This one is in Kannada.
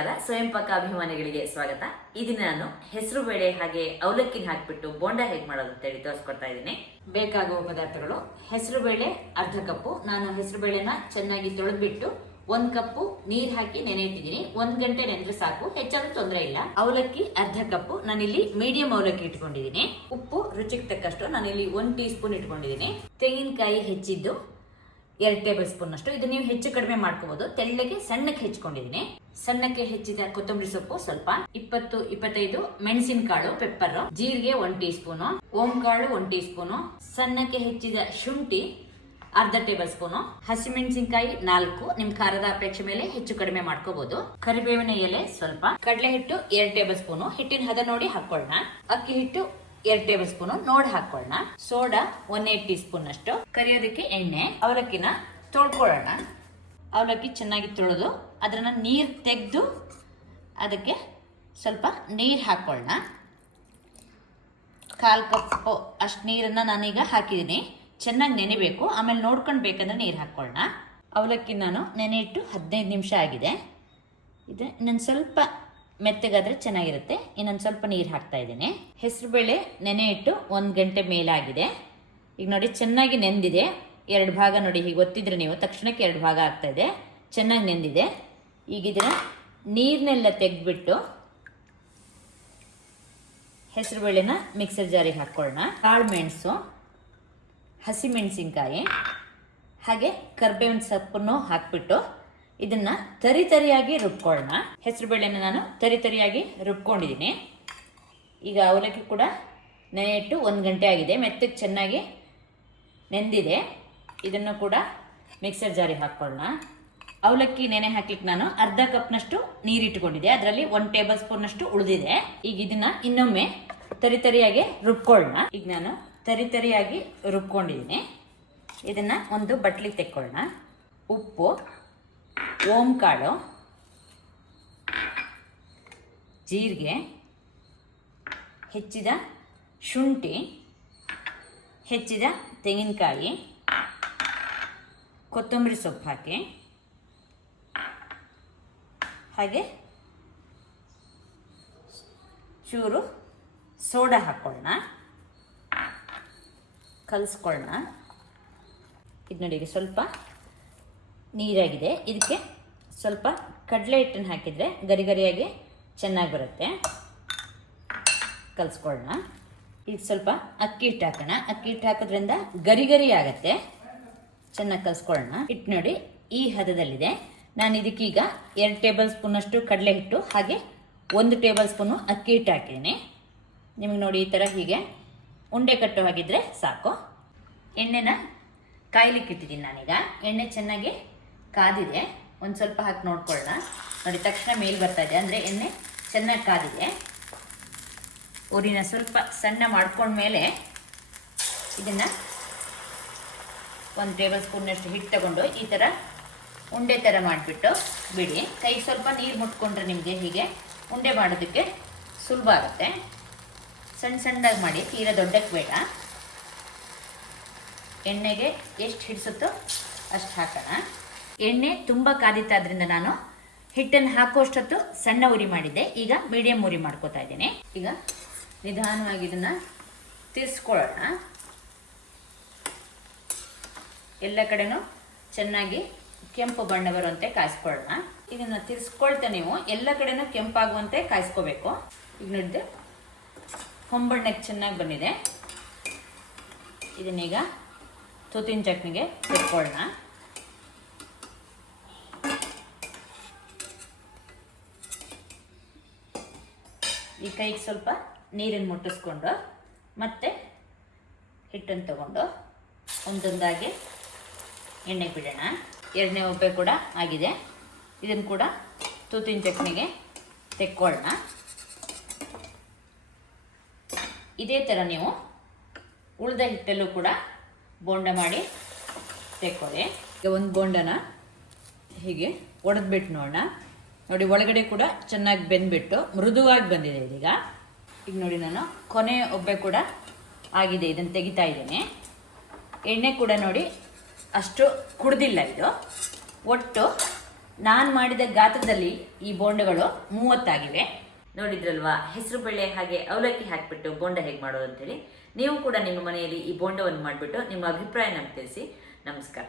ನಮಸ್ಕಾರ. ಸ್ವಯಂ ಪಾಕ ಅಭಿಮಾನಿಗಳಿಗೆ ಸ್ವಾಗತ. ಈ ದಿನ ನಾನು ಹೆಸರು ಬೇಳೆ ಹಾಗೆ ಅವಲಕ್ಕಿ ಹಾಕಿಬಿಟ್ಟು ಬೋಂಡ ಹೇಗೆ ಮಾಡೋದು ಅಂತ ಹೇಳಿ ತೋರಿಸ್ಕೊಡ್ತಾ ಇದ್ದೀನಿ. ಬೇಕಾಗುವ ಪದಾರ್ಥಗಳು: ಹೆಸರು ಬೇಳೆ ಅರ್ಧ ಕಪ್ಪು. ನಾನು ಹೆಸರು ಬೇಳೆನ ಚೆನ್ನಾಗಿ ತೊಳೆದ್ಬಿಟ್ಟು 1 ಕಪ್ಪು ನೀರ್ ಹಾಕಿ ನೆನೆ ಇಟ್ಟಿದ್ದೀನಿ. 1 ಗಂಟೆ ನೆನೆದ್ರೆ ಸಾಕು, ಹೆಚ್ಚಾದ್ರೂ ತೊಂದರೆ ಇಲ್ಲ. ಅವಲಕ್ಕಿ ಅರ್ಧ ಕಪ್ಪು, ನಾನಿಲ್ಲಿ ಮೀಡಿಯಂ ಅವಲಕ್ಕಿ ಇಟ್ಕೊಂಡಿದ್ದೀನಿ. ಉಪ್ಪು ರುಚಿಗೆ ತಕ್ಕಷ್ಟು, ನಾನಿಲ್ಲಿ 1 ಟೀ ಸ್ಪೂನ್ ಇಟ್ಕೊಂಡಿದ್ದೀನಿ. ತೆಂಗಿನಕಾಯಿ ಹೆಚ್ಚಿದ್ದು 2 ಟೇಬಲ್ ಸ್ಪೂನ್ ಅಷ್ಟು. ಇದು ನೀವು ಹೆಚ್ಚು ಕಡಿಮೆ ಮಾಡ್ಕೋಬಹುದು. ತೆಳ್ಳಗೆ ಸಣ್ಣಕ್ಕೆ ಹೆಚ್ಚಿಕೊಂಡಿದ್ದೀನಿ. ಸಣ್ಣಕ್ಕೆ ಹೆಚ್ಚಿದ ಕೊತ್ತಂಬರಿ ಸೊಪ್ಪು ಸ್ವಲ್ಪ, 20-25 ಮೆಣಸಿನಕಾಳು, ಪೆಪ್ಪರ್, ಜೀರಿಗೆ 1 ಟೀ ಸ್ಪೂನು, ಓಂಕಾಳು 1 ಟೀ ಸ್ಪೂನು, ಸಣ್ಣಕ್ಕೆ ಹೆಚ್ಚಿದ ಶುಂಠಿ ಅರ್ಧ ಟೇಬಲ್ ಸ್ಪೂನು, ಹಸಿಮೆಣಸಿನಕಾಯಿ 4, ನಿಮ್ ಖಾರದ ಅಪೇಕ್ಷೆ ಮೇಲೆ ಹೆಚ್ಚು ಕಡಿಮೆ ಮಾಡ್ಕೋಬಹುದು. ಕರಿಬೇವಿನ ಎಲೆ ಸ್ವಲ್ಪ, ಕಡಲೆ ಹಿಟ್ಟು 2 ಟೇಬಲ್ ಸ್ಪೂನು, ಹಿಟ್ಟಿನ ಹದ ನೋಡಿ ಹಾಕೊಳ್ಳೋಣ. ಅಕ್ಕಿ ಹಿಟ್ಟು 2 ಟೇಬಲ್ ಸ್ಪೂನ್ ನೋಡಿ ಹಾಕೊಳ್ಳೋಣ. ಸೋಡಾ 1 ಟೀ ಸ್ಪೂನ್ ಅಷ್ಟು, ಕರಿಯೋದಕ್ಕೆ ಎಣ್ಣೆ. ಅವಲಕ್ಕಿನ ತೊಳ್ಕೊಳ್ಳೋಣ. ಅವಲಕ್ಕಿ ಚೆನ್ನಾಗಿ ತೊಳೆದು ಅದನ್ನ ನೀರು ತೆಗೆದು ಅದಕ್ಕೆ ಸ್ವಲ್ಪ ನೀರು ಹಾಕೊಳ್ಳೋಣ. 1/4 ಕಪ್ ಅಷ್ಟು ನೀರನ್ನ ನಾನೀಗ ಹಾಕಿದ್ದೀನಿ. ಚೆನ್ನಾಗಿ ನೆನೆಬೇಕು, ಆಮೇಲೆ ನೋಡ್ಕೊಂಡು ಬೇಕಂದ್ರೆ ನೀರು ಹಾಕೊಳ್ಳೋಣ. ಅವಲಕ್ಕಿ ನಾನು ನೆನೆ ಇಟ್ಟು 15 ನಿಮಿಷ ಆಗಿದೆ. ಇದು ಇನ್ನೊಂದು ಸ್ವಲ್ಪ ಮೆತ್ತಗಾದ್ರೆ ಚೆನ್ನಾಗಿರುತ್ತೆ. ಇನ್ನೊಂದು ಸ್ವಲ್ಪ ನೀರು ಹಾಕ್ತಾ ಇದ್ದೀನಿ. ಹೆಸರು ಬೇಳೆ ನೆನೆ ಇಟ್ಟು 1 ಗಂಟೆ ಮೇಲಾಗಿದೆ. ಈಗ ನೋಡಿ ಚೆನ್ನಾಗಿ ನೆಂದಿದೆ. 2 ಭಾಗ ನೋಡಿ, ಹೀಗೆ ಒತ್ತಿದ್ರೆ ನೀವು ತಕ್ಷಣಕ್ಕೆ 2 ಭಾಗ ಆಗ್ತಾ ಇದೆ. ಚೆನ್ನಾಗಿ ನೆಂದಿದೆ. ಈಗ ಇದನ್ನ ನೀರನ್ನೆಲ್ಲ ತೆಗೆದ್ಬಿಟ್ಟು ಹೆಸರು ಬೇಳೆನ ಮಿಕ್ಸರ್ ಜಾರಿಗೆ ಹಾಕೊಳ್ಳೋಣ. ಕಾಳು ಮೆಣಸು, ಹಸಿಮೆಣಸಿನ್ಕಾಯಿ ಹಾಗೆ ಕರ್ಬೇವಿನ ಸೊಪ್ಪನ್ನು ಹಾಕ್ಬಿಟ್ಟು ಇದನ್ನ ತರಿಯಾಗಿ ರುಬ್ಕೊಳ್ಳೋಣ. ಹೆಸರು ಬೇಳೆನ ನಾನು ತರಿಯಾಗಿ ರುಬ್ಕೊಂಡಿದ್ದೀನಿ. ಈಗ ಅವಲಕ್ಕಿ ಕೂಡ ನೆನೆ ಇಟ್ಟು 1 ಗಂಟೆ ಆಗಿದೆ. ಮೆತ್ತಗೆ ಚೆನ್ನಾಗಿ ನೆಂದಿದೆ. ಇದನ್ನು ಕೂಡ ಮಿಕ್ಸರ್ ಜಾರಿಗೆ ಹಾಕೊಳ್ಳೋಣ. ಅವಲಕ್ಕಿ ನೆನೆ ಹಾಕ್ಲಿಕ್ಕೆ ನಾನು ಅರ್ಧ ಕಪ್ನಷ್ಟು ನೀರಿಟ್ಟುಕೊಂಡಿದ್ದೆ. ಅದರಲ್ಲಿ 1 ಟೇಬಲ್ ಸ್ಪೂನ್ ಅಷ್ಟು ಉಳಿದಿದೆ. ಈಗ ಇದನ್ನ ಇನ್ನೊಮ್ಮೆ ತರಿಯಾಗಿ ರುಬ್ಕೊಳ್ಳೋಣ. ಈಗ ನಾನು ತರಿಯಾಗಿ ರುಬ್ಕೊಂಡಿದ್ದೀನಿ. ಇದನ್ನ ಒಂದು ಬಟ್ಲಿಗೆ ತೆಕ್ಕೊಳ್ಳೋಣ. ಉಪ್ಪು, ಓಂಕಾಳು, ಜೀರಿಗೆ, ಹೆಚ್ಚಿದ ಶುಂಠಿ, ಹೆಚ್ಚಿದ ತೆಂಗಿನಕಾಯಿ, ಕೊತ್ತಂಬರಿ ಸೊಪ್ಪು ಹಾಕಿ ಹಾಗೆ ಚೂರು ಸೋಡಾ ಹಾಕೊಳ್ಳೋಣ. ಕಲಿಸ್ಕೊಳ್ಳೋಣ. ಇದು ನೋಡಿ, ಸ್ವಲ್ಪ ನೀರಾಗಿದೆ. ಇದಕ್ಕೆ ಸ್ವಲ್ಪ ಕಡಲೆ ಹಿಟ್ಟನ್ನು ಹಾಕಿದರೆ ಗರಿಗರಿಯಾಗಿ ಚೆನ್ನಾಗಿ ಬರುತ್ತೆ. ಕಲಿಸ್ಕೊಳ್ಳೋಣ. ಈಗ ಸ್ವಲ್ಪ ಅಕ್ಕಿ ಹಿಟ್ಟು ಹಾಕೋಣ. ಅಕ್ಕಿ ಹಿಟ್ಟು ಹಾಕೋದ್ರಿಂದ ಗರಿ ಆಗುತ್ತೆ. ಚೆನ್ನಾಗಿ ಕಲಿಸ್ಕೊಳ್ಳೋಣ. ಹಿಟ್ಟು ನೋಡಿ ಈ ಹದದಲ್ಲಿದೆ. ನಾನು ಇದಕ್ಕೀಗ 2 ಟೇಬಲ್ ಸ್ಪೂನ್ ಅಷ್ಟು ಕಡಲೆ ಹಿಟ್ಟು ಹಾಗೆ 1 ಟೇಬಲ್ ಸ್ಪೂನು ಅಕ್ಕಿ ಹಿಟ್ಟು ಹಾಕಿದ್ದೀನಿ. ನಿಮಗೆ ನೋಡಿ ಈ ಥರ ಹೀಗೆ ಉಂಡೆ ಕಟ್ಟೋ ಹಾಗಿದ್ರೆ ಸಾಕು. ಎಣ್ಣೆನ ಕಾಯ್ಲಿಕ್ಕೆ ಇಟ್ಟಿದ್ದೀನಿ ನಾನೀಗ. ಎಣ್ಣೆ ಚೆನ್ನಾಗಿ ಕಾದಿದೆ. ಒಂದು ಸ್ವಲ್ಪ ಹಾಕಿ ನೋಡ್ಕೊಳ್ಳೋಣ. ನೋಡಿ ತಕ್ಷಣ ಮೇಲೆ ಬರ್ತಾ ಇದೆ, ಅಂದರೆ ಎಣ್ಣೆ ಚೆನ್ನಾಗಿ ಕಾದಿದೆ. ಉರಿನ ಸ್ವಲ್ಪ ಸಣ್ಣ ಮಾಡ್ಕೊಂಡ್ಮೇಲೆ ಇದನ್ನು 1 ಟೇಬಲ್ ಸ್ಪೂನ್ನಷ್ಟು ಹಿಟ್ಟು ತಗೊಂಡು ಈ ಥರ ಉಂಡೆ ಥರ ಮಾಡಿಬಿಟ್ಟು ಬಿಡಿ. ಕೈಗೆ ಸ್ವಲ್ಪ ನೀರು ಮುಟ್ಕೊಂಡ್ರೆ ನಿಮಗೆ ಹೀಗೆ ಉಂಡೆ ಮಾಡೋದಕ್ಕೆ ಸುಲಭ ಆಗುತ್ತೆ. ಸಣ್ಣದಾಗಿ ಮಾಡಿ, ತೀರಾ ದೊಡ್ಡಕ್ಕೆ ಬೇಡ. ಎಣ್ಣೆಗೆ ಎಷ್ಟು ಹಿಡಿಸುತ್ತೋ ಅಷ್ಟು ಹಾಕೋಣ. ಎಣ್ಣೆ ತುಂಬ ಕಾದಿತ್ತಾದ್ರಿಂದ ನಾನು ಹಿಟ್ಟನ್ನು ಹಾಕೋಷ್ಟೊತ್ತು ಸಣ್ಣ ಉರಿ ಮಾಡಿದ್ದೆ. ಈಗ ಮೀಡಿಯಂ ಉರಿ ಮಾಡ್ಕೋತಾ ಇದ್ದೀನಿ. ಈಗ ನಿಧಾನವಾಗಿ ಇದನ್ನು ತಿರ್ಸ್ಕೊಳ್ಳೋಣ. ಎಲ್ಲ ಕಡೆನೂ ಚೆನ್ನಾಗಿ ಕೆಂಪು ಬಣ್ಣ ಬರುವಂತೆ ಕಾಯಿಸ್ಕೊಳ್ಳೋಣ. ಇದನ್ನು ತಿರ್ಸ್ಕೊಳ್ತಾ ನೀವು ಎಲ್ಲ ಕಡೆನೂ ಕೆಂಪಾಗುವಂತೆ ಕಾಯಿಸ್ಕೋಬೇಕು. ಈಗ ನೋಡಿದ್ರೆ ಹೊಂಬಣ್ಣಕ್ಕೆ ಚೆನ್ನಾಗಿ ಬಂದಿದೆ. ಇದನ್ನೀಗ ತೂತಿನ ಚಟ್ನಿಗೆ ತೆಕ್ಕೊಳ್ಳೋಣ. ಈ ಕೈಗೆ ಸ್ವಲ್ಪ ನೀರನ್ನು ಮುಟ್ಟಿಸ್ಕೊಂಡು ಮತ್ತೆ ಹಿಟ್ಟನ್ನು ತಗೊಂಡು ಒಂದೊಂದಾಗಿ ಎಣ್ಣೆ ಬಿಡೋಣ. 2ನೇ ಒಬ್ಬೆ ಕೂಡ ಆಗಿದೆ. ಇದನ್ನು ಕೂಡ ತೂತಿನ ಚಟ್ನಿಗೆ ತೆಕ್ಕೊಳ್ಳೋಣ. ಇದೇ ಥರ ನೀವು ಉಳಿದ ಹಿಟ್ಟಲ್ಲೂ ಕೂಡ ಬೋಂಡ ಮಾಡಿ ತೆಕ್ಕೊಳ್ಳಿ. ಈಗ ಒಂದು ಬೋಂಡನ ಹೀಗೆ ಒಡೆದ್ಬಿಟ್ಟು ನೋಡೋಣ. ನೋಡಿ ಒಳಗಡೆ ಕೂಡ ಚೆನ್ನಾಗಿ ಬೆಂದ್ಬಿಟ್ಟು ಮೃದುವಾಗಿ ಬಂದಿದೆ ಇದೀಗ. ಈಗ ನೋಡಿ ನಾನು ಕೊನೆ ಒಬ್ಬೆ ಕೂಡ ಆಗಿದೆ. ಇದನ್ನು ತೆಗಿತಾ ಇದ್ದೀನಿ. ಎಣ್ಣೆ ಕೂಡ ನೋಡಿ ಅಷ್ಟು ಕುಡ್ದಿಲ್ಲ. ಇದು ಒಟ್ಟು ನಾನು ಮಾಡಿದ ಗಾತ್ರದಲ್ಲಿ ಈ ಬೋಂಡಗಳು 30 ಆಗಿವೆ. ನೋಡಿದ್ರಲ್ವಾ, ಹೆಸರು ಬೇಳೆ ಹಾಗೆ ಅವಲಕ್ಕಿ ಹಾಕಿಬಿಟ್ಟು ಬೋಂಡ ಹೇಗೆ ಮಾಡೋದು ಅಂತೇಳಿ. ನೀವು ಕೂಡ ನಿಮ್ಮ ಮನೆಯಲ್ಲಿ ಈ ಬೋಂಡವನ್ನು ಮಾಡಿಬಿಟ್ಟು ನಿಮ್ಮ ಅಭಿಪ್ರಾಯ ನಮ್ಗೆ ತಿಳಿಸಿ. ನಮಸ್ಕಾರ.